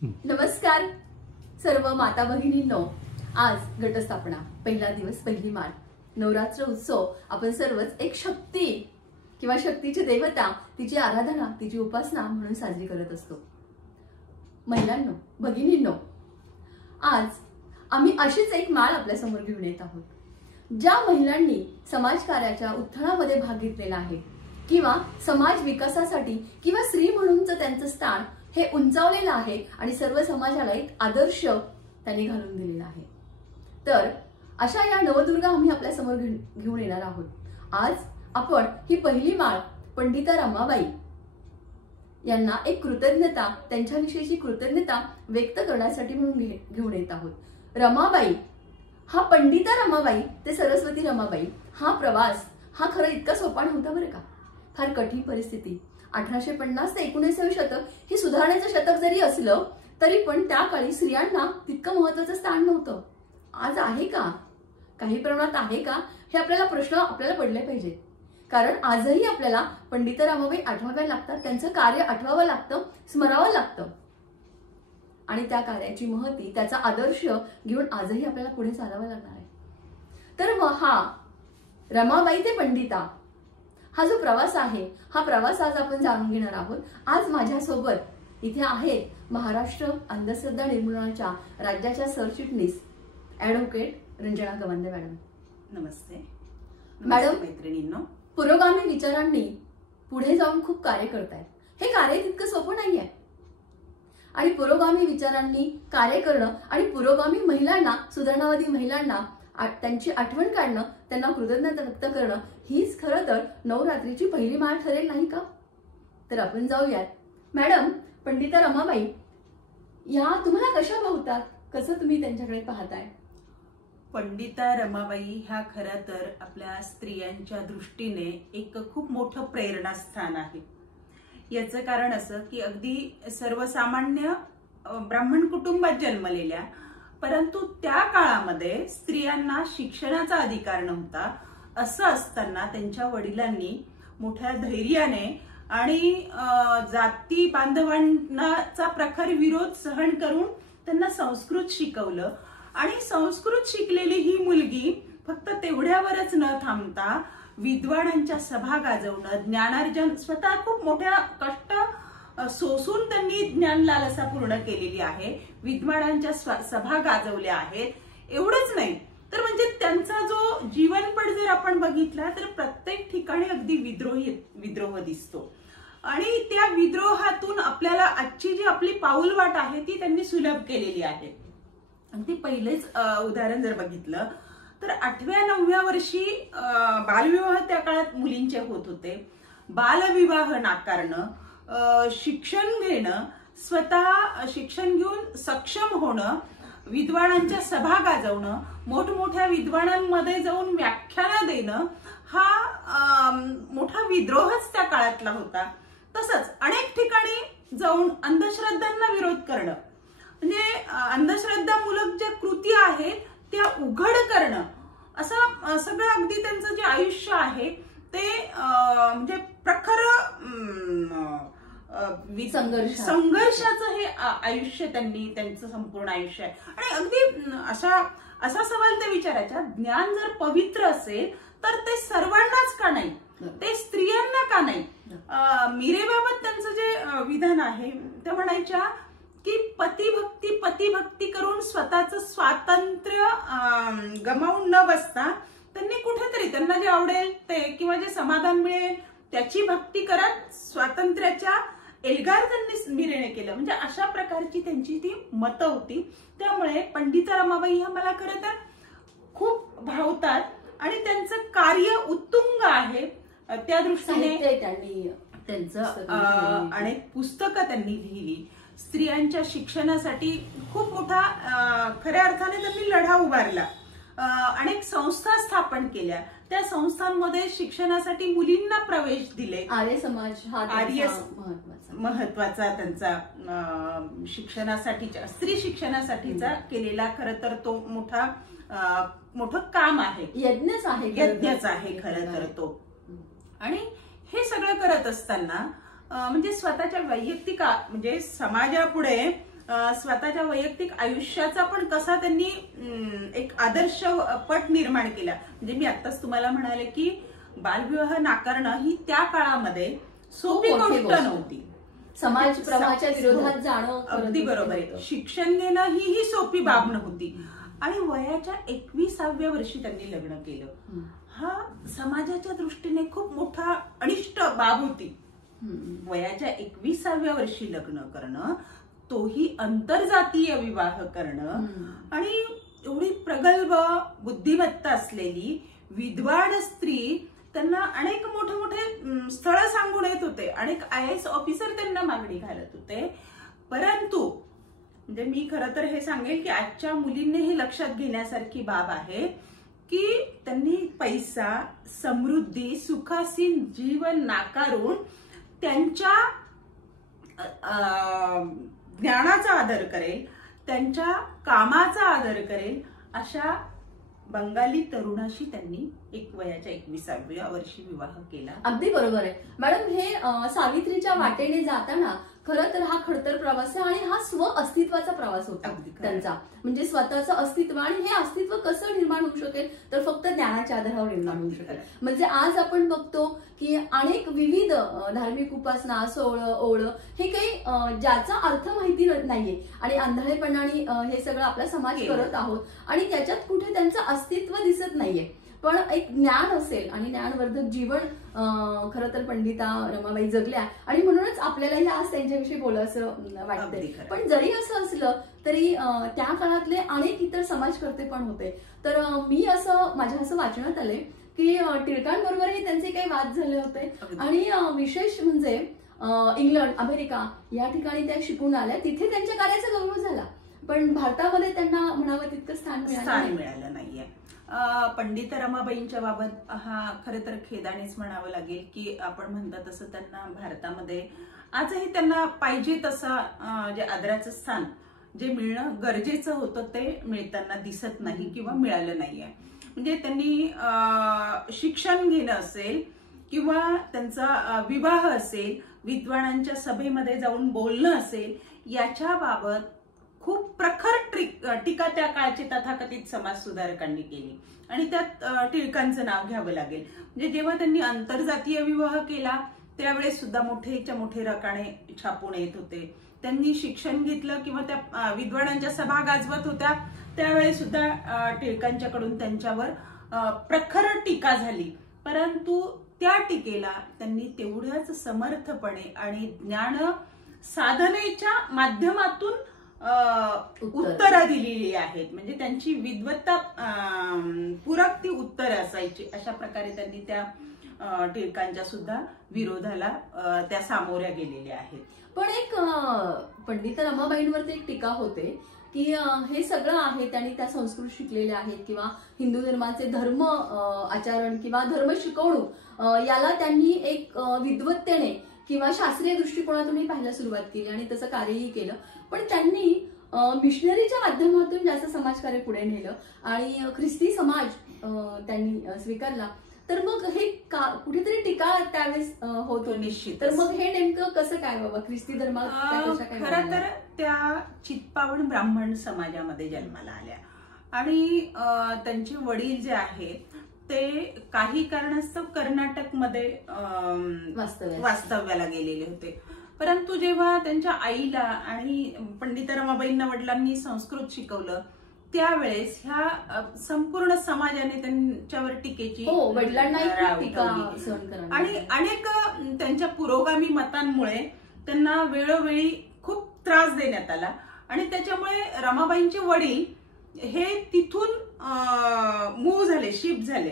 नमस्कार सर्व माता भगिनींनो, आज घटस्थापना, पहिला दिवस, पहिली माळ, नवरात्र उत्सव. आपण सर्वच एक शक्ती किंवा शक्तीची देवता, तिची आराधना, तिची उपासना म्हणून साजरी करत असतो. महिलांनो, भगिनींनो, आज आम्ही अशीच एक माळ आपल्या समोर घेऊन येत आहोत. ज्या महिलांनी समाजकार्याच्या उत्थानामध्ये भाग घेतलेला आहे किंवा समाज विकासासाठी किंवा स्त्री म्हणूनच त्यांचं स्थान हे उंचावलेलं आहे आणि सर्व समाजाला एक आदर्श त्यांनी घालून दिलेला आहे. तर अशा या नवदुर्गा आम्ही आपल्या समोर घेऊन येणार आहोत. आज आपण ही पहिली माळ पंडिता रमाबाई यांना एक कृतज्ञता, त्यांच्याविषयीची कृतज्ञता व्यक्त करण्यासाठी म्हणून घेऊन येत आहोत. रमाबाई हा पंडिता रमाबाई ते सरस्वती रमाबाई हा प्रवास हा खरं इतका सोपा नव्हता बरं का. फार कठीण परिस्थिती. 1850 ते 19व्या शतक हे सुधारण्याचं शतक जरी असलं तरी पण त्या काळी स्त्रियांना तितकं महत्वाचं स्थान नव्हतं. आज आहे का? काही प्रमाणात आहे का? हे प्रश्न आपल्याला पडले पाहिजे. कारण आजही आपल्याला पंडिता रमाबाई आठवाव्या लागतात, त्यांचं कार्य आठवावं लागतं, स्मरावं लागतं आणि त्या कार्याची महती, त्याचा आदर्श घेऊन आजही आपल्याला पुढे चालावं लागणार आहे. तर मग हा रमाबाई ते पंडिता हा जो प्रवास आहे, हा प्रवास आज आपण जाणून घेणार आहोत. आज माझ्यासोबत इथे आहेत महाराष्ट्र अंधश्रद्धा निर्मूलनाच्या राज्याच्या सरचिटणीस ऍडव्होकेट रंजना गवंदे मॅडम. नमस्ते मॅडम. मैत्रिणींनो, पुरोगामी विचारांनी पुढे जाऊन खूप कार्य करतायत. हे कार्य तितकं सोपं नाहीये आणि पुरोगामी विचारांनी कार्य करणं आणि पुरोगामी महिलांना, सुधारणावादी महिलांना त्यांची आठवण काढणं, त्यांना कृतज्ञता व्यक्त करणं हीच खरं तर नवरात्रीची पहिली माळ ठरेल, नाही का? तर आपण जाऊयात. मॅडम, पंडिता रमाबाई या तुम्हाला कशा भावतात? कसं तुम्ही त्यांच्याकडे पाहताय? पंडिता रमाबाई ह्या खरं तर आपल्या स्त्रियांच्या दृष्टीने एक खूप मोठं प्रेरणास्थान आहे. याचं कारण असं की अगदी सर्वसामान्य ब्राह्मण कुटुंबात जन्मलेल्या, परंतु त्या काळामध्ये स्त्रियांना शिक्षणाचा अधिकार नव्हता. असं असताना त्यांच्या वडिलांनी मोठ्या धैर्याने आणि जाती बांधवांचा प्रखर विरोध सहन करून त्यांना संस्कृत शिकवलं आणि संस्कृत शिकलेली ही मुलगी फक्त तेवढ्यावरच न थांबता विद्वानांच्या सभा गाजवणं, ज्ञानार्जन, स्वतः खूप मोठ्या कष्ट सोसून त्यांनी ज्ञान लालसा पूर्ण केलेली आहे. विद्वानांच्या सभा गाजवल्या आहेत. एवढंच नाही तर म्हणजे त्यांचा जो जीवनपट जर आपण बघितला तर प्रत्येक ठिकाणी अगदी विद्रोह दिसतो आणि त्या विद्रोहातून आपल्याला आजची जी आपली पाऊलवाट आहे ती त्यांनी सुलभ केलेली आहे. अगदी पहिलेच उदाहरण जर बघितलं तर 8व्या-9व्या वर्षी बालविवाह त्या काळात मुलींचे होत होते. बालविवाह नाकारणं, शिक्षण घेणं, स्वतः शिक्षण घेऊन सक्षम होणं, विद्वानांच्या सभा गाजवणं, मोठमोठ्या विद्वानांमध्ये जाऊन व्याख्यानं देणं हा मोठा विद्रोहच त्या काळातला होता. तसंच अनेक ठिकाणी जाऊन अंधश्रद्धांना विरोध करणं, म्हणजे अंधश्रद्धामूलक ज्या कृती आहेत त्या उघड करणं, असं सगळं अगदी त्यांचं जे आयुष्य आहे ते म्हणजे प्रखर संघर्षाचं हे आयुष्य त्यांचं संपूर्ण आयुष्य आहे. आणि अगदी असा सवाल ते विचारायचा, ज्ञान जर पवित्र असेल तर ते सर्वांनाच का नाही, ते स्त्रियांना का नाही? मीरेबाबत त्यांचं जे विधान आहे ते म्हणायच्या की पतिभक्ती करून स्वतःचं स्वातंत्र्य गमावून न बसता त्यांनी कुठेतरी त्यांना जे आवडेल ते किंवा जे समाधान मिळेल त्याची भक्ती करत स्वातंत्र्याच्या एल्गार त्यांनी निर्णय केलं. म्हणजे अशा प्रकारची त्यांची ती मतं होती. त्यामुळे पंडिता रमाबाई ह्या मला खरं तर खूप भावतात आणि त्यांचं कार्य उत्तुंग आहे. त्या दृष्टीने त्यांनी त्यांचं अनेक पुस्तकं त्यांनी लिहिली. स्त्रियांच्या शिक्षणासाठी खूप मोठा खऱ्या अर्थाने त्यांनी लढा उभारला. अनेक संस्था स्थापन केल्या. त्या संस्थांमध्ये शिक्षणासाठी मुलींना प्रवेश दिले. आर्य समाज हा महत्वाचा त्यांचा शिक्षणासाठीचा, स्त्री शिक्षणासाठीचा केलेला खरं तर तो मोठं काम आहे, यज्ञच आहे खरं तर तो. आणि हे सगळं करत असताना म्हणजे स्वतःच्या वैयक्तिक म्हणजे समाजापुढे स्वतःच्या वैयक्तिक आयुष्याचा पण कसा त्यांनी एक आदर्श पट निर्माण केला. म्हणजे मी आत्ताच तुम्हाला म्हणाले की बालविवाह नाकारणं ही त्या काळामध्ये सोपी गोष्ट नव्हती. समाज प्रवाहाच्या विरोधात जाणं अगदी बरोबर आहे. शिक्षण घेणं ही सोपी बाब नव्हती. आणि वयाच्या 21व्या वर्षी त्यांनी लग्न केलं. हा समाजाच्या दृष्टीने खूप मोठा अनिष्ट बाब होती. वयाच्या 21व्या वर्षी लग्न करणं, तोही आंतरजातीय विवाह करणं, आणि एवढी प्रगल्भ बुद्धिमत्ता असलेली विद्वान स्त्री, त्यांना अनेक मोठे मोठे स्थळ सांगून येत होते, अनेक IAS ऑफिसर त्यांना मागणी घालत होते. परंतु म्हणजे मी खरं तर हे सांगेल की आजच्या मुलींनी हे लक्षात घेण्यासारखी बाब आहे की त्यांनी पैसा, समृद्धी, सुखासीन जीवन नाकारून त्यांच्या ज्ञानाचा आदर करेल, त्यांच्या कामाचा आदर करेल अशा बंगाली तरुणाशी त्यांनी वयाच्या 21व्या वर्षी विवाह केला. अगदी बरोबर आहे मॅडम. हे सावित्रीच्या वाटेने जाताना खरं तर हा खडतर प्रवास आहे आणि हा स्व अस्तित्वाचा प्रवास होता त्यांचा. म्हणजे स्वतःचं अस्तित्व, आणि हे अस्तित्व कसं निर्माण होऊ शकेल तर फक्त ज्ञानाच्या आधारावर निर्माण होऊ शकेल. म्हणजे आज आपण बघतो की अनेक विविध धार्मिक उपासना, सोहळं, ओळं, हे काही ज्याचा अर्थ माहिती नाहीये आणि आंधळेपणाने हे सगळं आपला समाज करत आहोत आणि त्याच्यात कुठे त्यांचं अस्तित्व दिसत नाहीये. पण एक ज्ञान असेल आणि ज्ञानवर्धक जीवन खरं तर पंडिता रमाबाई जगल्या आणि म्हणूनच आपल्यालाही आज त्यांच्याविषयी बोलावंसं वाटतंय. पण जरी असं असलं तरी त्या काळातले अनेक इतर समाजकर्ते पण होते. तर मी माझ्या असं वाचण्यात आलंय की टिळकांबरोबरही त्यांचे काही वाद झाले होते आणि विशेष म्हणजे इंग्लंड, अमेरिका या ठिकाणी त्या शिकून आल्या, तिथे त्यांच्या कार्याचा गौरव झाला. पण भारतामध्ये त्यांना म्हणावं तितकं स्थान मिळालं नाहीये. पंडित रमाबाईंच्या बाबत हा खरं तर खेदानेच म्हणावं लागेल की आपण म्हणता तसं त्यांना भारतामध्ये आजही त्यांना पाहिजे तसं जे आदराचं स्थान जे मिळणं गरजेचं होतं ते मिळताना दिसत नाही किंवा मिळालं नाहीये. म्हणजे त्यांनी शिक्षण घेणं असेल किंवा त्यांचा विवाह असेल, विद्वानांच्या सभेमध्ये जाऊन बोलणं असेल, याच्या बाबत खूप प्रखर टीका त्या काळचे तथाकथित समाज सुधारकांनी केली आणि त्यात टिळकांचं नाव घ्यावं लागेल. म्हणजे जेव्हा त्यांनी आंतरजातीय विवाह केला त्यावेळेस सुद्धा मोठेच्या मोठे रकाने छापून येत होते. त्यांनी शिक्षण घेतलं किंवा त्या विद्वानांच्या सभा गाजवत होत्या त्यावेळेस सुद्धा टिळकांच्याकडून त्यांच्यावर प्रखर टीका झाली. परंतु त्या टीकेला त्यांनी तेवढ्याच समर्थपणे आणि ज्ञान साधनेच्या माध्यमातून उत्तरं दिलेली आहेत. म्हणजे त्यांची विद्वत्ता पूरक ती उत्तरं असायची. अशा प्रकारे त्यांनी त्या टिळकांच्या सुद्धा विरोधाला त्या सामोऱ्या गेलेल्या आहेत. पण एक पंडित रमाबाईंवरती एक टीका होते की हे सगळं आहे त्यांनी त्या संस्कृत शिकलेल्या आहेत किंवा हिंदू धर्माचे धर्म आचरण किंवा धर्म शिकवणूक याला त्यांनी एक विद्वत्तेने किंवा शास्त्रीय दृष्टिकोनातूनही पाहायला सुरुवात केली आणि तसं कार्यही केलं. पण त्यांनी मिशनरीच्या माध्यमातून जास्त समाजकार्य पुढे नेलं आणि ख्रिस्ती समाज त्यांनी स्वीकारला. तर मग हे कुठेतरी टीका त्यावेळेस होतो निश्चित. तर मग हे नेमकं कसं काय बाबा ख्रिस्ती धर्मात? खरं तर त्या चित्पावण ब्राह्मण समाजामध्ये जन्माला आल्या आणि त्यांचे वडील जे आहेत ते काही कारणास्तव कर्नाटकमध्ये वास्तव्याला गेलेले होते. परंतु जेव्हा त्यांच्या आईला आणि पंडित रमाबाईंना वडिलांनी संस्कृत शिकवलं त्यावेळेस ह्या संपूर्ण समाजाने त्यांच्यावर टीकेची आणि अनेक त्यांच्या पुरोगामी मतांमुळे त्यांना वेळोवेळी खूप त्रास देण्यात आला आणि त्याच्यामुळे रमाबाईंचे वडील हे तिथून मूव्ह झाले, शिफ्ट झाले.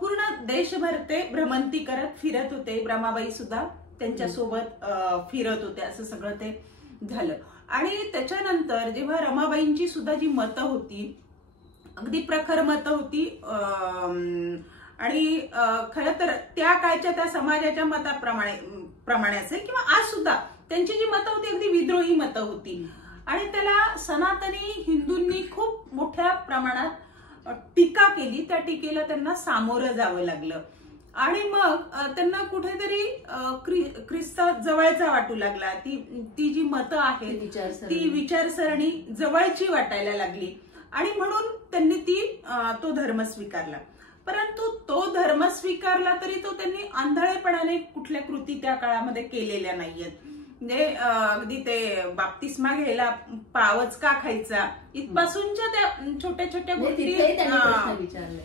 पूर्ण देशभर ते भ्रमंती करत फिरत होते. रमाबाई सुद्धा त्यांच्यासोबत फिरत होते. असं सगळं ते झालं. आणि त्याच्यानंतर जेव्हा रमाबाईंची सुद्धा जी मतं होती अगदी प्रखर मतं होती आणि खरं तर त्या काळच्या त्या समाजाच्या मताप्रमाणे असेल किंवा आज सुद्धा त्यांची जी मतं होती अगदी विद्रोही मतं होती आणि त्याला सनातनी हिंदूंनी खूप मोठ्या प्रमाणात टीका केली. त्या टीकेला त्यांना सामोरं जावं लागलं. आणि मग त्यांना कुठेतरी ख्रिस्त जवळचा वाटू लागला. ती जी मतं आहेत ती विचारसरणी जवळची वाटायला लागली आणि म्हणून त्यांनी तो धर्म स्वीकारला. परंतु तो धर्म स्वीकारला तरी त्यांनी आंधळेपणाने कुठल्या कृती त्या काळामध्ये केलेल्या नाहीयेत. म्हणजे अगदी ते बाप्तिस्मा घ्यायला पावच का खायचा इथपासूनच्या त्या छोट्या छोट्या गोष्टी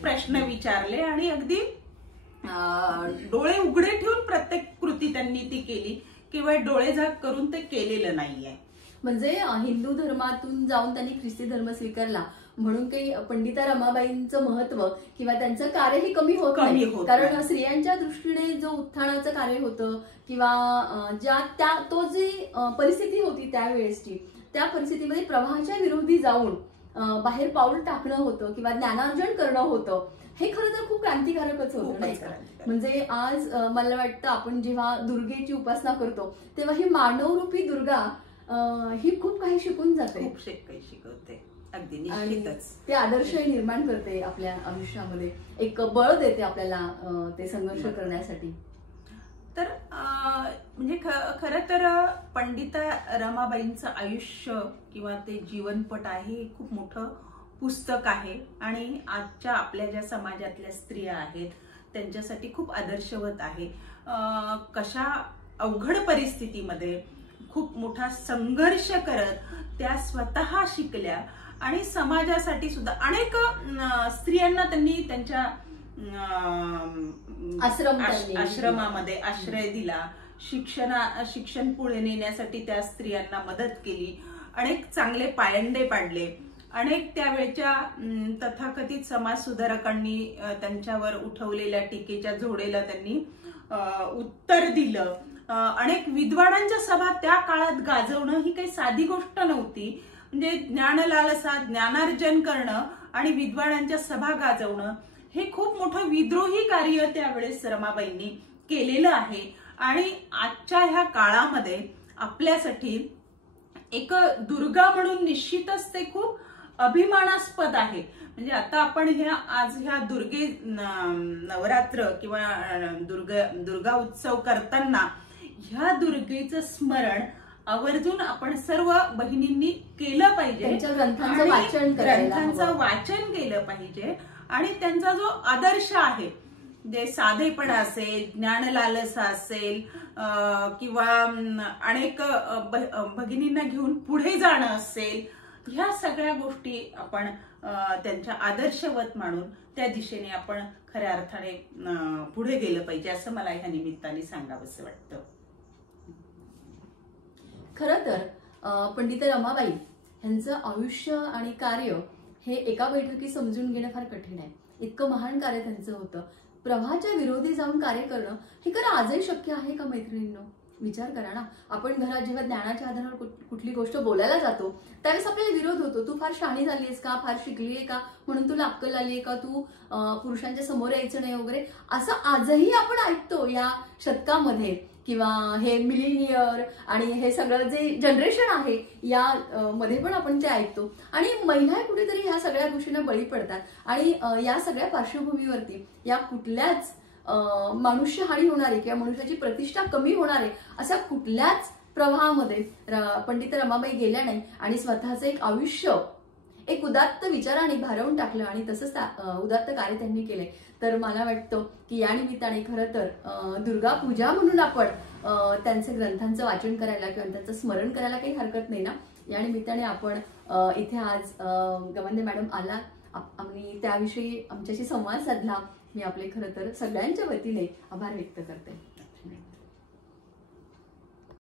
प्रश्न विचारले आणि अगदी डोळे उघडे ठेवून प्रत्येक कृती त्यांनी ती केली. केवळ डोळे झाक करून ते केलेलं नाहीये. म्हणजे हिंदू धर्मातून जाऊन त्यांनी ख्रिस्ती धर्म स्वीकारला म्हणून काही पंडिता रमाबाईंचं महत्व किंवा त्यांचं कार्यही कमी होत नाही. कारण स्त्रियांच्या दृष्टीने जो उत्थानाचं कार्य होतं किंवा तो जी परिस्थिती होती त्यावेळेसची, त्या परिस्थितीमध्ये प्रवाहाच्या विरोधी जाऊन बाहेर पाऊल टाकणं होतं किंवा ज्ञानार्जन करणं होतं. हे खरं तर खूप क्रांतिकारकच होतं नाही का. म्हणजे आज मला वाटतं आपण जेव्हा दुर्गेची उपासना करतो तेव्हा ही मानवरूपी दुर्गा ही खूप काही शिकून जाते, खूप काही शिकवते. अगदी निश्चितच ते आदर्श निर्माण करते आपल्या आयुष्यामध्ये, एक बळ देते आपल्याला ते संघर्ष करण्यासाठी. तर म्हणजे खरं तर पंडिता रमाबाईंचं आयुष्य किंवा ते जीवनपट आहे हे खूप मोठं पुस्तक आहे आणि आजच्या आपल्या ज्या समाजातल्या स्त्रिया आहेत त्यांच्यासाठी खूप आदर्शवत आहे. कशा अवघड परिस्थितीमध्ये खूप मोठा संघर्ष करत त्या स्वतः शिकल्या आणि समाजासाठी सुद्धा अनेक स्त्रियांना त्यांनी त्यांच्या आश्रमामध्ये आश्रय दिला. शिक्षण पुढे नेण्यासाठी त्या स्त्रियांना मदत केली. अनेक चांगले पायंडे पाडले. अनेक त्यावेळच्या तथाकथित समाज सुधारकांनी त्यांच्यावर उठवलेल्या टीकेच्या झोडेला त्यांनी उत्तर दिलं. अनेक विद्वानांच्या सभा त्या काळात गाजवणं ही काही साधी गोष्ट नव्हती. म्हणजे ज्ञानलालसा, ज्ञानार्जन करणं आणि विद्वानांच्या सभा गाजवणं हे खूप मोठं विद्रोही कार्य त्यावेळेस रमाबाईंनी केलेलं आहे. आणि आजच्या ह्या काळामध्ये आपल्यासाठी एक दुर्गा म्हणून निश्चितच ते खूप अभिमानास्पद आहे. म्हणजे आता आपण आज ह्या दुर्गे नवरात्र किंवा दुर्गा उत्सव करताना ह्या दुर्गेचं स्मरण आवर्जून आपण सर्व बहिणींनी केलं पाहिजे. ग्रंथांचं वाचन केलं पाहिजे आणि त्यांचा जो आदर्श आहे जे साधेपणा असेल, ज्ञानलालसा असेल किंवा अनेक भगिनींना घेऊन पुढे जाणं असेल, ह्या सगळ्या गोष्टी आपण त्यांच्या आदर्शवत मानून त्या दिशेने आपण खऱ्या अर्थाने पुढे गेलं पाहिजे असं मला ह्या निमित्ताने सांगावंसं वाटतं. खरं तर पंडिता रमाबाई यांचं आयुष्य आणि कार्य हे एका बैठकीत समजून घेणं फार कठीण आहे. इतकं महान कार्य त्यांचं होतं. प्रवाहाच्या विरोधी जाऊन कार्य करणं हे खरं आजही शक्य आहे का मैत्रिणींनो? विचार करा ना. आपण घरात जेव्हा ज्ञानाच्या आधारावर कुठली गोष्ट बोलायला जातो त्यावेळेस आपल्याला विरोध होतो. तू फार शहाणी झाली आहेस का, फार शिकली आहे का, म्हणून तुला अक्कल आली आहे का, तू पुरुषांच्या समोर यायचं नाही वगैरे, असं आजही आपण ऐकतो या शतकामध्ये. किंवा हे मिलिनियर आणि हे सगळं जे जनरेशन आहे या मध्ये पण आपण ते ऐकतो. आणि महिला कुठेतरी ह्या सगळ्या गोष्टींना बळी पडतात. आणि या सगळ्या पार्श्वभूमीवरती या कुठल्याच मनुष्यहानी होणारे किंवा मनुष्याची प्रतिष्ठा कमी होणारे असा कुठल्याच प्रवाहामध्ये पंडिता रमाबाई गेल्या नाही आणि स्वतःचं एक आयुष्य एक उदात्त विचाराने भारवून टाकलं आणि तसंच उदात्त कार्य त्यांनी केले. तर मला वाटतं की या निमित्ताने खरं तर दुर्गा पूजा म्हणून आपण त्यांच्या ग्रंथांचं वाचन करायला किंवा त्यांचं स्मरण करायला काही हरकत नाही ना. या निमित्ताने आपण इथे आज गवंदे मॅडम आला आणि त्याविषयी आमच्याशी संवाद साधला. मी आपले खरं तर सगळ्यांच्या वतीने आभार व्यक्त करते.